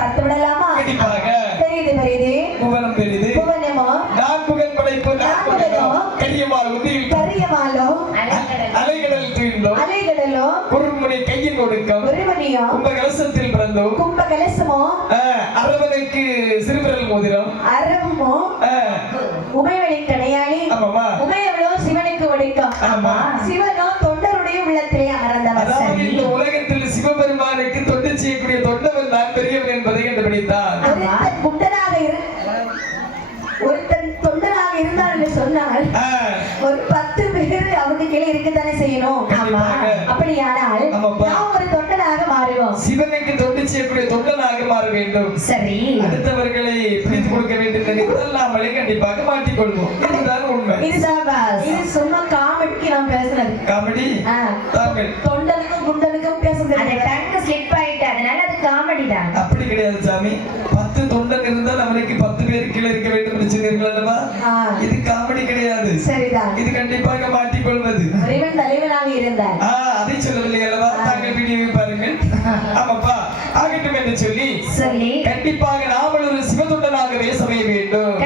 பார்த்து விடலாமா? பெரியது பெரியது. புகழும் பெரிது புவனமோ நான் புகழ் படைப்பு நான் புகழோ கரியமால் அலைகடல். தீர்ந்தோம் அலைகடலோ? குறுமுனை கையின் ஒடுக்கம். ஒருவனியோ? கும்ப கலசத்தில் பிறந்தோம். கும்ப கலசமோ அரவணைக்கு சிறுவிரல் மோதிரம். அரவமோ? உமைவழி கடையாளி ஆமாமா உமையவளோ சிவனுக்கு ஒடுக்கம். ஆமா. சிவனோ தொண்டருடைய உள்ளத்திலே. ஒருத்தன் தொண்டனாக இருந்தான் என்று சொன்னால் ஒரு பத்து பேர் அவருக்கு கீழே இருக்கத்தானே செய்யணும். கண்டிப்பாக. அப்படியானால் ஆமாப்பா. நாம் ஒரு தொண்டனாக மாறுவோம். சிவனுக்கு தொண்டு செய்யக்கூடிய தொண்டனாக மாற வேண்டும்? சரி. அடுத்தவர்களை பிரித்து கொடுக்க வேண்டும் நினைத்தால் நாமளே கண்டிப்பாக மாட்டிக்கொள்வோம் இதுதான் உண்மை. இதுதான் இது சும்மா காமெடிக்கு நாம் பேசுனது. காமெடி? ஆ. தாங்கள். தொண்டனுக்கும் குண்டனுக்கும் அந்த பேசுறது டங்கு ஸ்லிப் அது தான் அப்படி கிடையாது சாமி. பத்து தொண்டன் இருந்தால் அவனுக்கு பத்து பேர் கீழே இருக்க வேண்டும் என்று சொன்னீர்கள் அல்லவா. இது காமெடி கிடையாது. சரிதான். இது கண்டிப்பாக மாட்டிக்கொள்வது இறைவன் தலைவனாக இருந்தார். அதை சொல்லவில்லை அல்லவா? தாங்கள் வீடியோவை பாருங்கள். ஆமாப்பா ஆகட்டும் என்று சொல்லி சொல்லி. கண்டிப்பாக நாமல் ஒரு சிவதொண்டனாகவே சமைய வேண்டும்.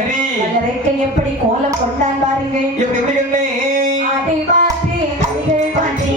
சரி. எப்படி கோலம் கொண்டான் பாருங்கள். எப்படி எப்படி கண்ணே? மாற்றி அடிகள் மாற்றி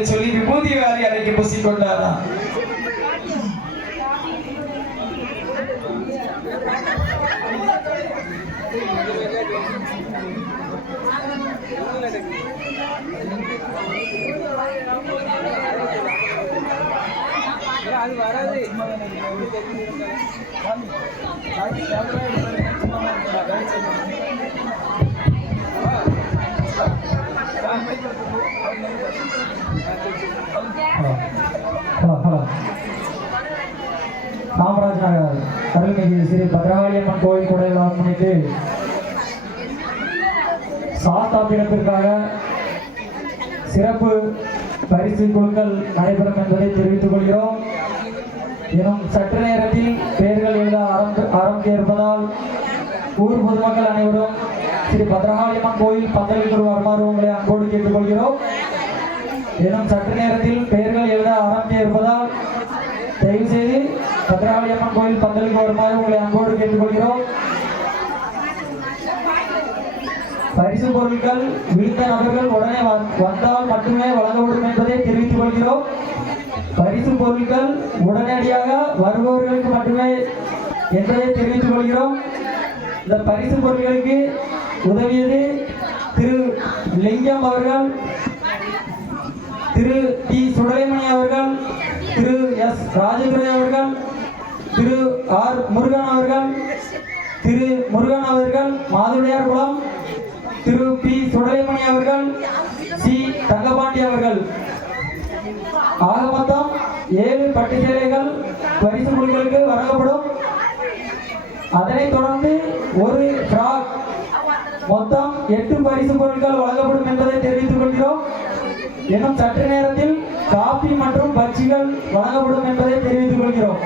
என்று சொல்லி விபூதி வாரி அறைக்கு பூசிக்கொண்டாரா வராது. அருள்மிகு ஸ்ரீ பத்ரகாளியம்மன் கோயில் கூட கொடைகளை முன்னிட்டு சாஸ்தாபிடத்திற்காக சிறப்பு பரிசு குழுக்கள் நடைபெறும் என்பதை தெரிவித்துக் கொள்கிறோம். எனும் சற்று நேரத்தில் பெயர்கள் எழுத ஆரம்ப ஆரம்பிக்க இருப்பதால் ஊர் பொதுமக்கள் அனைவரும் ஸ்ரீ பத்ரகாளியம்மன் கோயில் பந்தலுக்கு வருமாறு உங்களை அன்போடு கேட்டுக்கொள்கிறோம். எனும் சற்று நேரத்தில் பெயர்கள் எழுத ஆரம்பிக்க இருப்பதால் தயவு செய்து பத்ரகாளியம்மன் கோயில் பந்தலுக்கு வருமாறு உங்களை அன்போடு கேட்டுக்கொள்கிறோம். பரிசு பொருட்கள் விழுந்த நபர்கள் உடனே வந்தால் மட்டுமே வழங்கப்படும் என்பதை தெரிவித்துக் கொள்கிறோம். பரிசு பொருட்கள் உடனடியாக வருபவர்களுக்கு மட்டுமே என்பதை தெரிவித்துக் கொள்கிறோம். இந்த பரிசு பொருட்களுக்கு உதவியது திரு லிங்கம் அவர்கள் திரு டி சுடலைமணி அவர்கள் திரு எஸ் ராஜதுரை அவர்கள் திரு ஆர் முருகன் அவர்கள் திரு முருகன் அவர்கள் மாதுடையார் குளம் திரு பி சுடலைமணி அவர்கள் சி தங்கபாண்டி அவர்கள். ஆக மொத்தம் ஏழு பட்டு சேலைகள் பரிசு குழுக்களுக்கு வழங்கப்படும். அதனைத் தொடர்ந்து ஒரு ஃப்ராக் மொத்தம் எட்டு பரிசு பொருட்கள் வழங்கப்படும் என்பதை தெரிவித்துக் கொள்கிறோம். இன்னும் சற்று நேரத்தில் காபி மற்றும் பச்சிகள் வழங்கப்படும் என்பதை தெரிவித்துக் கொள்கிறோம்.